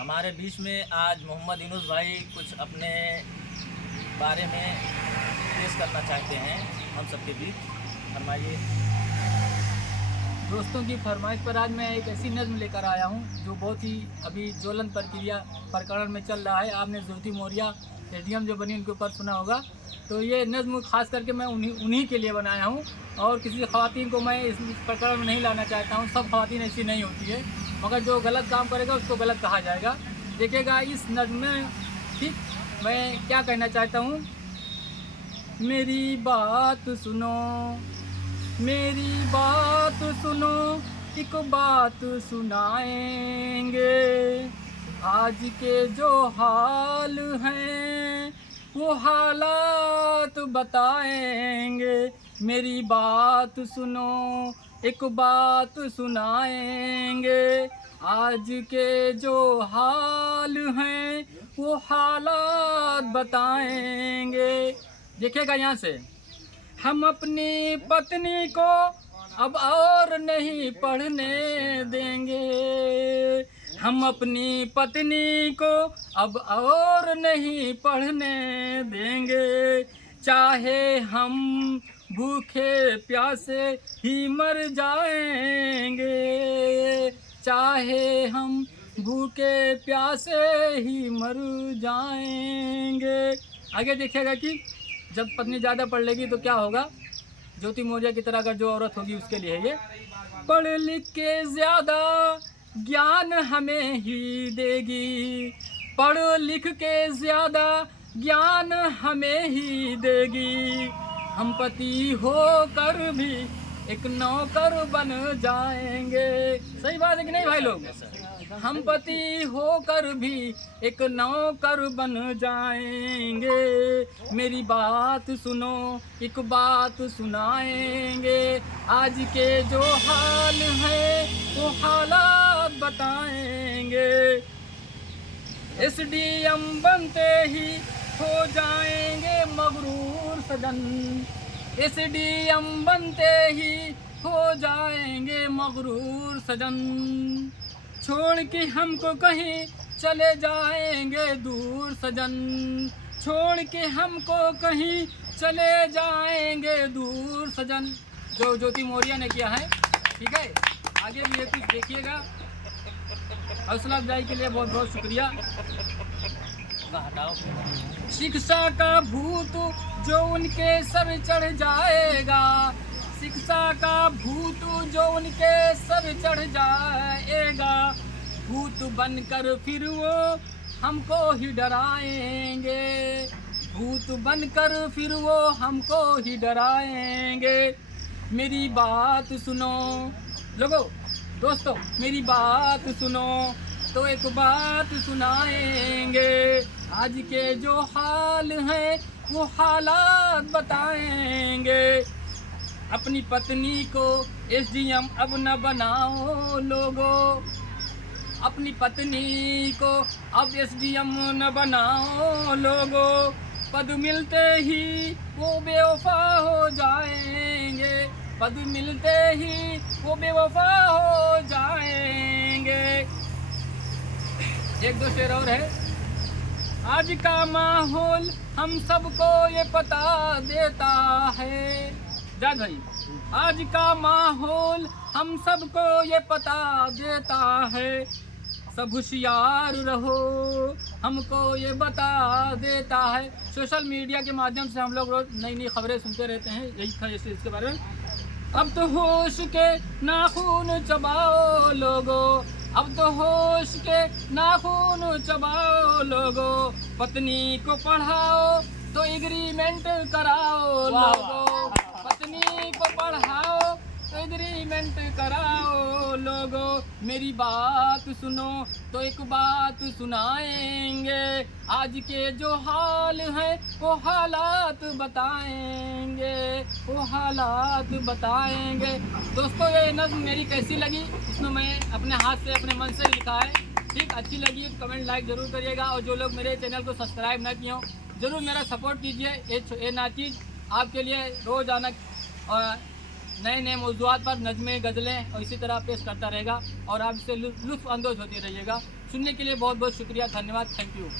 हमारे बीच में आज मोहम्मद यूनुस भाई कुछ अपने बारे में पेश करना चाहते हैं हम सबके बीच। फरमाइए। दोस्तों की फरमाइश पर आज मैं एक ऐसी नज़्म लेकर आया हूँ जो बहुत ही अभी ज्वलन प्रकरण में चल रहा है। आपने ज्योति मौर्या स्टेडियम जो बनी उनके ऊपर सुना होगा। तो ये नज़्म खास करके मैं उन्हीं के लिए बनाया हूँ और किसी ख़वातीन को मैं इस प्रकरण में नहीं लाना चाहता हूँ। सब ख़वातीन ऐसी नहीं होती है, मगर जो गलत काम करेगा उसको गलत कहा जाएगा। देखिएगा इस नज़्म में, ठीक, मैं क्या कहना चाहता हूँ। मेरी बात सुनो, मेरी बात सुनो, एक बात सुनाएंगे। आज के जो हाल हैं वो हालात बताएंगे। मेरी बात सुनो, एक बात सुनाएंगे। आज के जो हाल हैं वो हालात बताएंगे। देखिएगा यहाँ से, हम अपनी पत्नी को अब और नहीं पढ़ने देंगे। हम अपनी पत्नी को अब और नहीं पढ़ने देंगे। चाहे हम भूखे प्यासे ही मर जाएंगे। चाहे हम भूखे प्यासे ही मर जाएंगे। आगे देखिएगा कि जब पत्नी ज़्यादा पढ़ लेगी तो क्या होगा। ज्योति मौर्या की तरह अगर जो औरत होगी उसके लिए ये पढ़ लिख के ज़्यादा ज्ञान हमें ही देगी। पढ़ लिख के ज़्यादा ज्ञान हमें ही देगी। हम पति होकर भी एक नौकर बन जाएंगे। सही बात है कि नहीं भाई लोग? हम पति होकर भी एक नौकर बन जाएंगे। मेरी बात सुनो, एक बात सुनाएंगे। आज के जो हाल है वो हालात बताएंगे। एसडीएम बनते ही हो जाएंगे मगरूर सजन। एसडीएम बनते ही हो जाएंगे मगरूर सजन। छोड़ के हमको कहीं चले जाएंगे दूर सजन। छोड़ के हमको कहीं चले जाएंगे दूर सजन। जो ज्योति मौर्या ने किया है, ठीक है। आगे भी ये कुछ देखिएगा। हौसला अफजाई के लिए बहुत बहुत शुक्रिया। हटाओ। शिक्षा का भूत जो उनके सर चढ़ जाएगा। शिक्षा का भूत जो उनके सर चढ़ जाएगा। भूत बनकर फिर वो हमको ही डराएंगे। भूत बनकर फिर वो हमको ही डराएंगे। मेरी बात सुनो लोगों, दोस्तों, मेरी बात सुनो तो एक बात सुनाएंगे। आज के जो हाल हैं वो हालात बताएंगे। अपनी पत्नी को एसडीएम अब न बनाओ लोगों। अपनी पत्नी को अब एसडीएम न बनाओ लोगों। पद मिलते ही वो बेवफा हो जाएंगे। पद मिलते ही वो बेवफा हो जाएंगे। एक दो शेर और है। आज का माहौल हम सबको ये पता देता है। जा भाई, आज का माहौल हम सबको ये पता देता है। सब होशियार रहो हमको ये बता देता है। सोशल मीडिया के माध्यम से हम लोग रोज नई नई खबरें सुनते रहते हैं। यही था जैसे इसके बारे में। अब तो होश के नाखून चबाओ लोगो। अब तो होश के नाखून चबाओ लोगो। पत्नी को पढ़ाओ तो एग्रीमेंट कराओ लोगो। पत्नी को पढ़ाओ तो एग्रीमेंट कराओ लोगो। मेरी बात सुनो तो एक बात सुनाएंगे। आज के जो हाल हैं वो हालात बताएंगे। वो हालात बताएंगे। दोस्तों, ये नज़्म मेरी कैसी लगी, इसमें मैं अपने हाथ से अपने मन से लिखा है। ठीक, अच्छी लगी तो कमेंट लाइक ज़रूर करिएगा। और जो लोग मेरे चैनल को सब्सक्राइब ना किए हो ज़रूर मेरा सपोर्ट कीजिए। ये नाचीज़ आपके लिए रोज़ाना नए नए मौजूआत पर नज़में, गज़लें और इसी तरह पेश करता रहेगा और आप इससे लुत्फ़ अंदोज़ होते रहिएगा। सुनने के लिए बहुत बहुत शुक्रिया, धन्यवाद, थैंक यू।